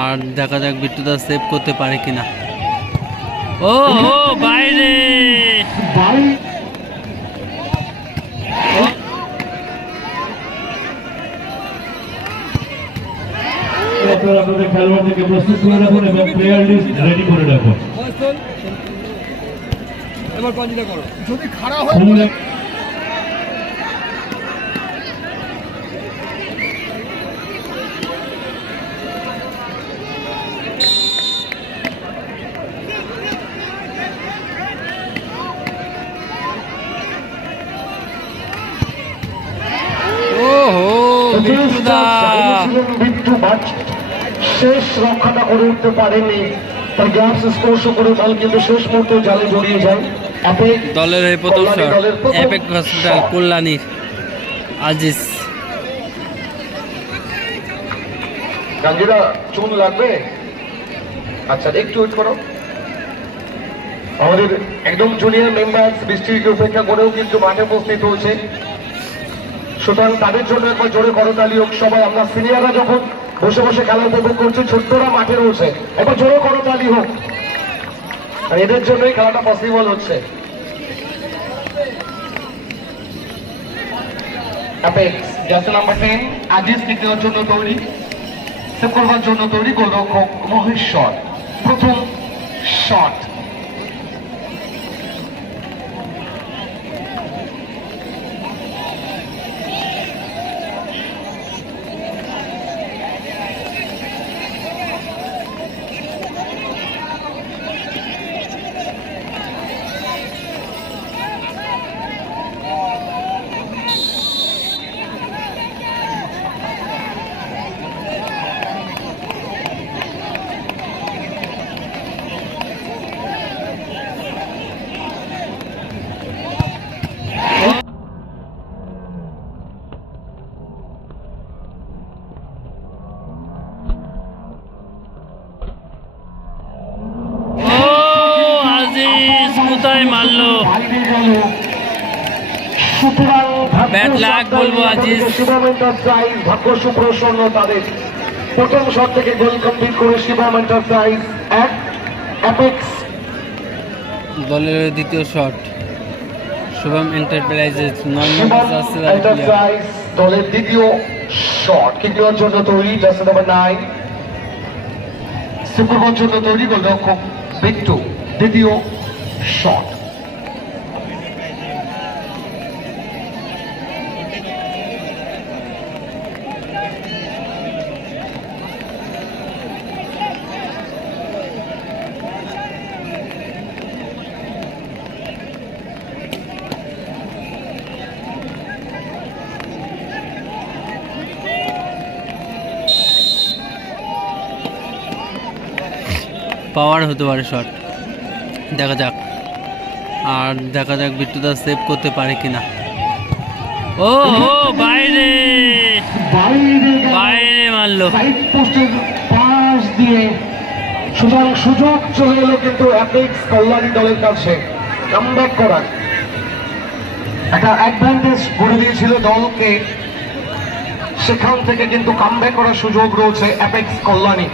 আর দেখা যাক বিট্টুদা সেভ করতে পারে কিনা। ও ও বাইরে। আপনাদের খেলোয়াড়দেরকে প্রস্তুত করে রাখুন এবং প্লেয়ার লিস্ট রেডি করে রাখুন। এবার করো। যদি খারাপ হয় বিট্টুদা শেষ রক্ষাটা করে উঠতে পারেনি। তার গ্লাভস স্পর্শ করে বল কিন্তু শেষ মুহূর্তে জালে জড়িয়ে যায়। দলের হয়ে প্রথম শট দলের হসপিটাল কল্যাণীর আজিজ। চুন লাগবে? আচ্ছা একটু ওয়েট করো। আমাদের একদম জুনিয়র মেম্বার বৃষ্টিকে উপেক্ষা করেও কিন্তু মাঠে উপস্থিত হয়েছে। সুতরাং তাদের জন্য একবার জোরে করতালি হোক সবাই আমরা সিনিয়ররা যখন বসে বসে খেলা উপভোগ করছি, ছোট্টরা মাঠে রয়েছে। একবার জোরে করতালি হোক। আর এদের জন্যই খেলাটা পসিবল হচ্ছে। জন্য তৈরি। সেভ জন্য তৈরি গোলরক্ষক মহেশ্বর। প্রথম শট ও কোথায় মারলো luck সাবধান বলব আজিজ। আমাদেরকে শিবম এন্টারপ্রাইজ ভাগ্য সুপ্রসন্ন তাদের। প্রথম শট থেকে গোল কমপ্লিট করে শিবম এন্টারপ্রাইজ এক অ্যাপেক্স দলের দ্বিতীয় শট শুভম এন্টারপ্রাইজেস নয় Shivam number jersey player enterprise দলের দ্বিতীয় শট কিক দেওয়ার জন্য তৈরি? জার্সি নাম্বার নাইন সুপারবল জন্য তৈরি গোলরক্ষক বিট্টু। দ্বিতীয় শট পাওয়ার হতে পারে শট দেখা যাক। আর দেখা যাক বিট্টুদা সেভ করতে পারে কিনা। ও ও বাইরে। বাইরে মারলো। পাশ দিয়ে সুতরাং সুযোগ চলে এলো কিন্তু অ্যাপেক্স কল্যাণী দলের কাছে। কামব্যাক করার। একটা অ্যাডভান্টেজ করে দিয়েছিল দলকে। সেখান থেকে কিন্তু কামব্যাক করার সুযোগ রয়েছে Apex Kalyani.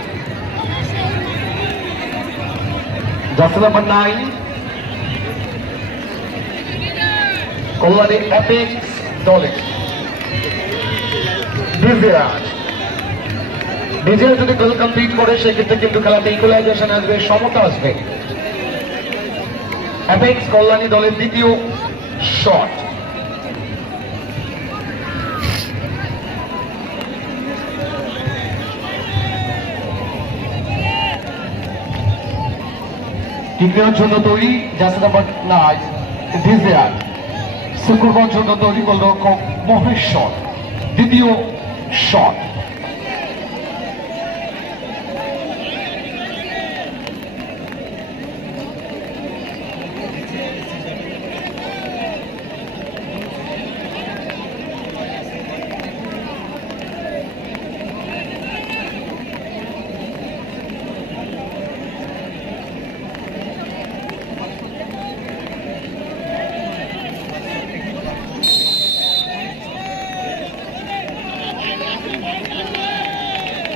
Jersey number Kalyani Apex দলের দিব্যরাজ নিজেরা যদি গোল কমপ্লিট করে, সেক্ষেত্রে কিন্তু খেলাতে ইকুয়ালাইজেশন আসবে, সমতা আসবে। অ্যাপেক্স কল্যাণী দলের দ্বিতীয় শট জন্য তৈরি জাসে নাম্বার নাইন ডিজিয়ার শুক্রবার জন্য তৈরি গোলরক্ষক মহেশ্বর দ্বিতীয় শট।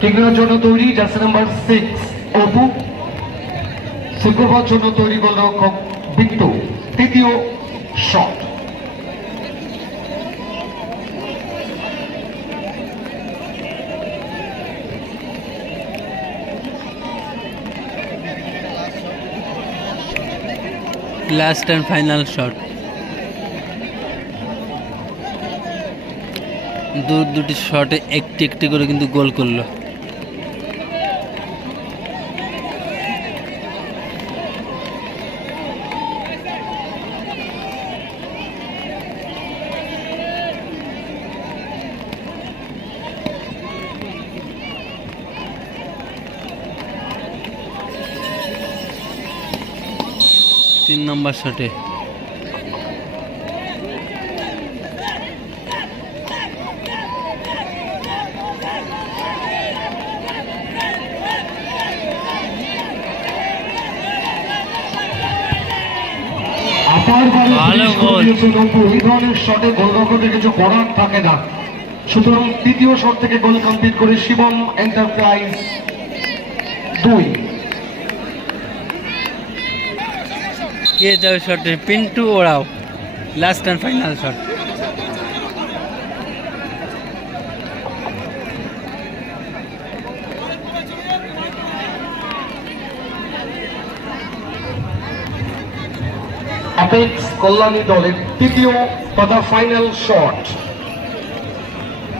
টিকনের জন্য তৈরি জার্সি নাম্বার সিক্স অপু শুক্রবার জন্য তৈরি গোলরক্ষক বিট্টু তৃতীয় shot last and final shot দু দুটি শটে একটি একটি করে কিন্তু গোল করল। তিন নম্বর শটে ভালো গোল। এই ধরনের শটে গোলরক্ষকের কিছু করার থাকে না। সুতরাং তৃতীয় শট থেকে গোল কমপ্লিট করে শিবম এন্টারপ্রাইজ দুই। কে যাবে শটে Pintu Oraon last and final shot Kalyani দলের তৃতীয় তথা ফাইনাল শট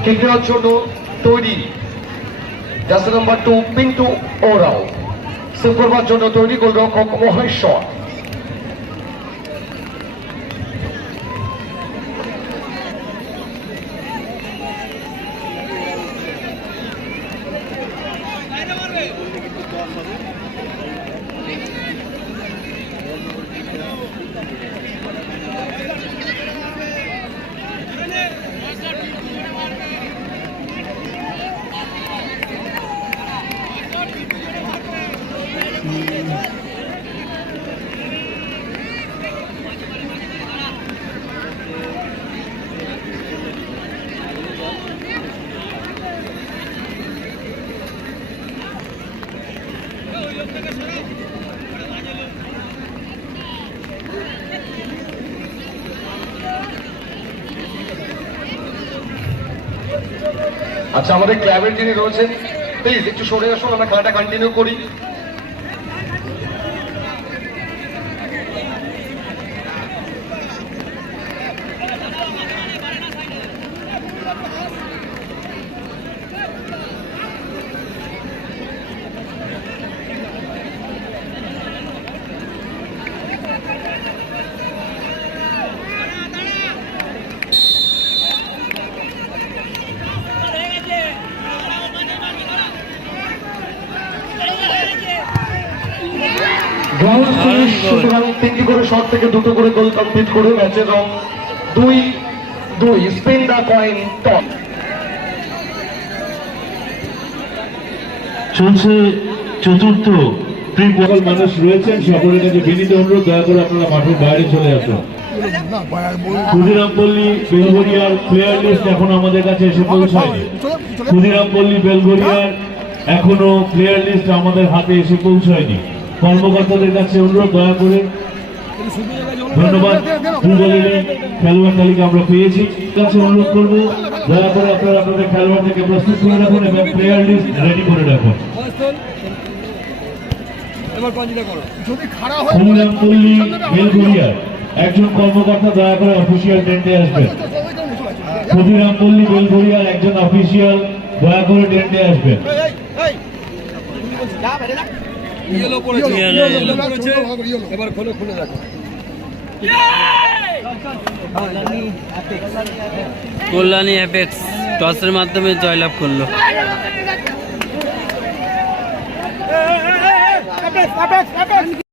কেকের জন্য তৈরি। জার্সি নাম্বার টু পিন্টু ওরাও শুক্রবার জন্য তৈরি, গোলরক্ষক মহেশ্বর আচ্ছা আমাদের ক্লাবের যিনি রয়েছেন প্লিজ একটু সরে আসুন আমরা খেলাটা কন্টিনিউ করি। সুতরাং তিনটি করে শট থেকে দুটো করে গোল কমপ্লিট করে ম্যাচের রং দুই দুই স্পিন দা কয়েন টপ চলছে চতুর্থ সকল মানুষ রয়েছেন সকলের কাছে বিনীত অনুরোধ দয়া করে আপনারা মাঠের বাইরে চলে আসুন। না বাইরে বল ক্ষুদিরাম পল্লী বেলগরিয়ার প্লেয়ার লিস্ট এখন আমাদের কাছে এসে পৌঁছায়নি। ক্ষুদিরাম পল্লী বেলগরিয়ার এখনও প্লেয়ার লিস্ট আমাদের হাতে এসে পৌঁছায়নি। কর্মকর্তাদের কাছে অনুরোধ, দয়া করে ধন্যবাদ। দলেরই খেলোয়াড় তালিকা আমরা পেয়েছি। কাছে অনুরোধ করব, দয়া করে আপনারা আপনাদের খেলোয়াড়দেরকে প্রস্তুত করে রাখুন এবং প্লেয়ার লিস্ট রেডি করে রাখুন। একজন কর্মকর্তা, দয়া করে অফিসিয়াল টেন্টে আসবেন। ক্ষুদিরাম পল্লী বেলগরিয়ার একজন অফিসিয়াল দয়া করে টেন্টে আসবেন। ইয়েলো পড়েছে ইয়েলো পড়েছে। এবার খুলে খুলে দেখো। কল্যাণী অ্যাপেক্স টসের মাধ্যমে জয়লাভ করল!